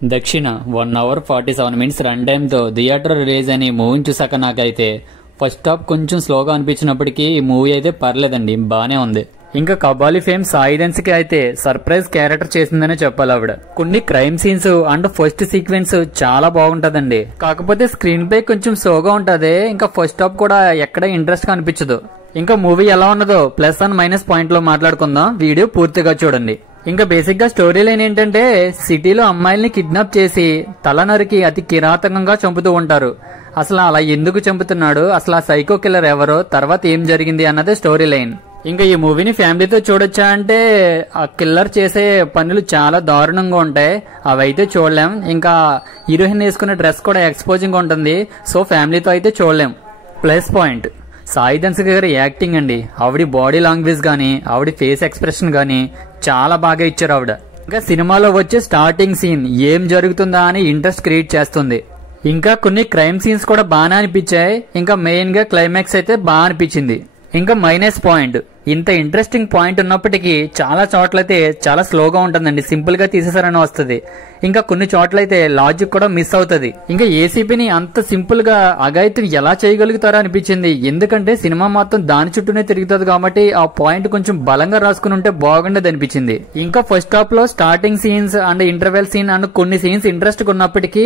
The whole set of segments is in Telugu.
దక్షిణ 1 hour 47 minutes రన్ టైమ్తో థియేటర్ రిలీజ్ అని మూవీని చూసాక నాకైతే ఫస్ట్ హాఫ్ కొంచెం స్లోగా అనిపించినప్పటికీ ఈ మూవీ అయితే పర్లేదండి, బానే ఉంది. ఇంకా కబాలి ఫేమ్ సాయి ధన్స్కి అయితే సర్ప్రైజ్ క్యారెక్టర్ చేసిందనే చెప్పాలి. ఆవిడ కొన్ని crime scenes and first sequence చాలా బాగుంటదండి. కాకపోతే స్క్రీన్ ప్లే కొంచెం స్లోగా ఉంటది. ఇంకా ఫస్ట్ హాఫ్ కూడా ఎక్కడ ఇంట్రెస్ట్ గా అనిపించదు. ఇంకా మూవీ ఎలా ఉన్నదో ప్లస్ అండ్ మైనస్ పాయింట్ లో మాట్లాడుకుందాం, వీడియో పూర్తిగా చూడండి. ఇంకా బేసిక్ గా స్టోరీ లైన్ ఏంటంటే, సిటీలో అమ్మాయిల్ని కిడ్నాప్ చేసి తల నరికి అతి కిరాతకంగా చంపుతూ ఉంటారు. అసలు అలా ఎందుకు చంపుతున్నాడు, అసలు ఆ సైకో కిల్లర్ ఎవరో, తర్వాత ఏం జరిగింది అన్నదే స్టోరీ లైన్. ఇంకా ఈ మూవీని ఫ్యామిలీతో చూడొచ్చా అంటే, ఆ కిల్లర్ చేసే పనులు చాలా దారుణంగా ఉంటాయి, అవైతే చూడలేం. ఇంకా హీరోయిన్ వేసుకునే డ్రెస్ కూడా ఎక్స్పోజింగ్ ఉంటుంది, సో ఫ్యామిలీతో అయితే చూడలేం. ప్లస్ పాయింట్ సాయి ధన్స్ గారి యాక్టింగ్ అండి. ఆవిడ బాడీ లాంగ్వేజ్ గానీ, ఆవిడ ఫేస్ ఎక్స్ప్రెషన్ గానీ చాలా బాగా ఇచ్చారు ఆవిడ. ఇంకా సినిమాలో వచ్చే స్టార్టింగ్ సీన్ ఏం జరుగుతుందా అని ఇంట్రెస్ట్ క్రియేట్ చేస్తుంది. ఇంకా కొన్ని క్రైమ్ సీన్స్ కూడా బాగా అనిపించాయి. ఇంకా మెయిన్ గా క్లైమాక్స్ అయితే బాగా అనిపించింది. ఇంకా మైనస్ పాయింట్, ఇంత ఇంట్రెస్టింగ్ పాయింట్ ఉన్నప్పటికీ చాలా చోట్లయితే చాలా స్లోగా ఉంటుందండి, సింపుల్ గా తీసేసారని వస్తుంది. ఇంకా కొన్ని చోట్లయితే లాజిక్ కూడా మిస్ అవుతుంది. ఇంకా ఏసీపీని అంత సింపుల్ గా అఘాయిత్యం ఎలా చేయగలుగుతారో అనిపించింది. ఎందుకంటే సినిమా మొత్తం దాని చుట్టూనే తిరుగుతుంది కాబట్టి ఆ పాయింట్ కొంచెం బలంగా రాసుకుని ఉంటే బాగుండేది అనిపించింది. ఇంకా ఫస్ట్ హాఫ్ లో starting scenes and interval scene and కొన్ని సీన్స్ ఇంట్రెస్ట్ ఉన్నప్పటికీ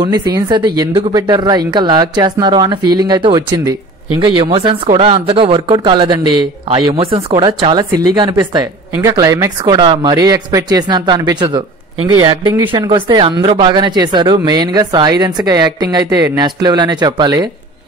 కొన్ని సీన్స్ అయితే ఎందుకు పెట్టారా, ఇంకా లాగ్ చేస్తున్నారో అన్న ఫీలింగ్ అయితే వచ్చింది. ఇంకా ఎమోషన్స్ కూడా అంతగా వర్కౌట్ కాలేదండి. ఆ ఎమోషన్స్ కూడా చాలా సిల్లీగా అనిపిస్తాయి. ఇంకా క్లైమాక్స్ కూడా మరీ ఎక్స్పెక్ట్ చేసినంత అనిపించదు. ఇంకా యాక్టింగ్ విషయానికి వస్తే అందరూ బాగానే చేశారు. మెయిన్ గా సాయి ధన్స్ యాక్టింగ్ అయితే నెక్స్ట్ లెవెల్ అనే చెప్పాలి.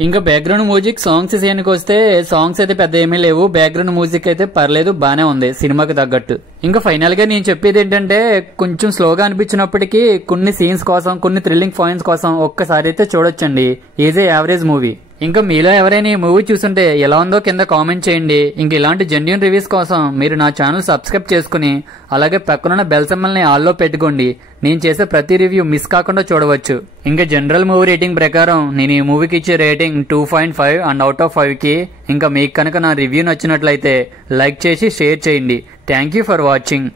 ఇంకా బ్యాక్గ్రౌండ్ మ్యూజిక్ సాంగ్స్ విషయానికి వస్తే సాంగ్స్ అయితే పెద్ద ఏమీ లేవు. బ్యాక్గ్రౌండ్ మ్యూజిక్ అయితే పర్లేదు, బానే ఉంది సినిమాకి తగ్గట్టు. ఇంకా ఫైనల్ గా నేను చెప్పేది ఏంటంటే, కొంచెం స్లోగా అనిపించినప్పటికీ కొన్ని సీన్స్ కోసం, కొన్ని థ్రిల్లింగ్ పాయింట్స్ కోసం ఒక్కసారి అయితే చూడొచ్చండి. Is a average movie. ఇంకా మీలో ఎవరైనా ఈ మూవీ చూస్తుంటే ఎలా ఉందో కింద కామెంట్ చేయండి. ఇంక ఇలాంటి జెన్యూన్ రివ్యూస్ కోసం మీరు నా ఛానల్ సబ్స్క్రైబ్ చేసుకుని అలాగే పక్కనున్న బెల్ సింబల్ ని ఆల్లో పెట్టుకోండి. నేను చేసే ప్రతి రివ్యూ మిస్ కాకుండా చూడవచ్చు. ఇంకా జనరల్ మూవీ రేటింగ్ ప్రకారం నేను ఈ మూవీకి ఇచ్చే రేటింగ్ 2.5 అండ్ అవుట్ ఆఫ్ 5 కి. ఇంకా మీకు కనుక నా రివ్యూ నచ్చినట్లయితే లైక్ చేసి షేర్ చేయండి. Thank you for watching.